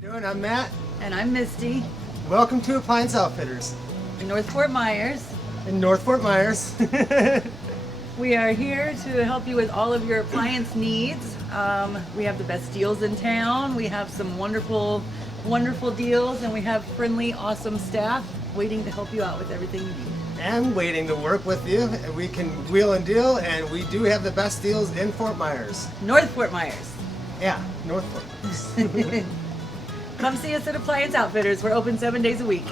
you doing? I'm Matt. And I'm Misty Welcome to Appliance Outfitters in North Fort Myers. in North Fort Myers. We are here to help you with all of your appliance needs. We have the best deals in town. We have some wonderful, wonderful deals, and we have friendly, awesome staff waiting to help you out with everything you need. And waiting to work with you. We can wheel and deal, and we do have the best deals in Fort Myers. North Fort Myers. Yeah, North Fort Myers. Come see us at Appliance Outfitters. We're open 7 days a week.